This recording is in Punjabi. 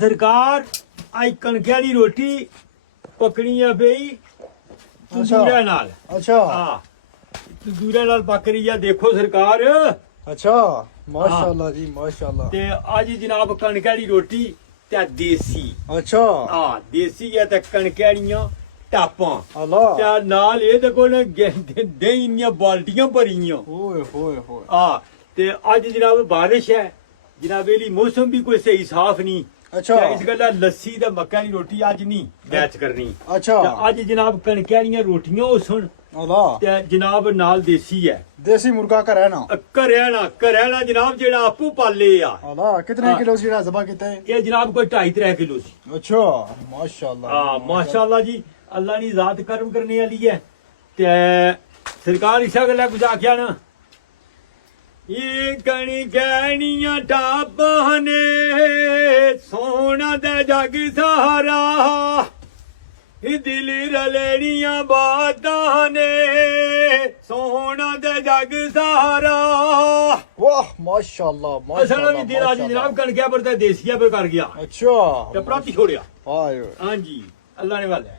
ਸਰਕਾਰ ਅੱਜ ਕਣਕਾਂ ਦੀ ਰੋਟੀ ਪਕਣੀ ਆ ਬਈ ਤੰਦੂਰਾਂ ਨਾਲ। ਅੱਛਾ ਹਾਂ ਤੰਦੂਰਾਂ ਨਾਲ ਪੱਕ ਰਹੀ ਆ। ਦੇਖੋ ਸਰਕਾਰ ਅੱਛਾ ਮਾਸ਼ਾਅੱਲਾ ਜੀ ਮਾਸ਼ਾਅੱਲਾ। ਤੇ ਅੱਜ ਜਨਾਬ ਕਣਕਾਂ ਦੀ ਰੋਟੀ ਤੇ ਦੇਸੀ। ਅੱਛਾ ਹਾਂ ਦੇਸੀ ਆ ਤੇ ਕਣਕਾਂ ਦੀਆਂ ਟਾਪਾਂ ਅੱਲਾ ਤੇ ਨਾਲ ਇਹ ਦੇਖੋ ਨਾ ਦਹੀਂ ਦੀਆਂ ਬਾਲਟੀਆਂ ਭਰੀਆਂ। ਓਏ ਹੋਏ ਹੋਏ। ਹਾਂ ਤੇ ਅੱਜ ਜਨਾਬ ਬਾਰਿਸ਼ ਹੈ ਜਨਾਬ, ਇਹਲੀ ਮੌਸਮ ਵੀ ਕੋਈ ਸਹੀ ਸਾਫ਼ ਨਹੀਂ। ਅੱਛਾ ਇਸ ਗੱਲਾਂ ਲੱਸੀ ਤੇ ਮੱਕਾਂ ਦੀ ਰੋਟੀ ਅੱਜ ਨਹੀਂ ਮੈਚ ਕਰਨੀ। ਅੱਛਾ ਤੇ ਅੱਜ ਜਨਾਬ ਕਣਕਾਂ ਦੀਆਂ ਰੋਟੀਆਂ ਉਹ ਸੁਣ ਅੱਲਾ ਤੇ ਜਨਾਬ ਨਾਲ ਦੇਸੀ ਹੈ। ਦੇਸੀ ਮੁਰਗਾ ਘਰ ਨਾ ਘਰਿਆ ਨਾ ਜਨਾਬ ਜਿਹੜਾ ਆਪੂ ਪਾਲੇ ਆ। ਅੱਲਾ ਕਿਤਨੇ ਕਿਲੋ ਜਿਹੜਾ ਜ਼ਬਾ ਕੀਤਾ ਹੈ? ਇਹ ਜਨਾਬ ਕੋਈ 2.5-3 ਕਿਲੋ ਸੀ। ਅੱਛਾ ਮਾਸ਼ਾਅੱਲਾ। ਹਾਂ ਮਾਸ਼ਾਅੱਲਾ ਜੀ, ਅੱਲਾ ਦੀ ਜ਼ਾਤ ਕਰਮ ਕਰਨੇ ਵਾਲੀ ਹੈ। ਤੇ ਸਰਕਾਰ ਇਸਾ ਗੱਲਾਂ ਕੁਝ ਆਖਿਆ ਨਾ, ਇਹ ਕਣਕਾਂ ਟਾਪਾਂ ਨੇ ਸੋਹਣਾ ਦਾ ਜਗ ਸਹਾਰਾ, ਇਹ ਦਿਲ ਰਲਣੀਆਂ ਬਾਤਾਂ ਨੇ ਸੋਹਣਾ ਦਾ ਜਗ ਸਹਾਰਾ। ਵਾਹ ਮਾਸ਼ਾਅੱਲਾ ਅਸਲ ਮਾਸ਼ਾਅੱਲਾ ਵੀ ਦਿਲ ਅੱਜ ਜਨਾਬ ਕਣਕਿਆ ਪਰ ਤੇ ਦੇਸੀਆ ਪਰ ਕਰ ਗਿਆ ਅੱਛਾ ਤੇ ਪ੍ਰਾਤੀ ਛੋੜਿਆ। ਆਏ ਹਾਂਜੀ ਅੱਲਾ ਨੇ ਵਾਲਾ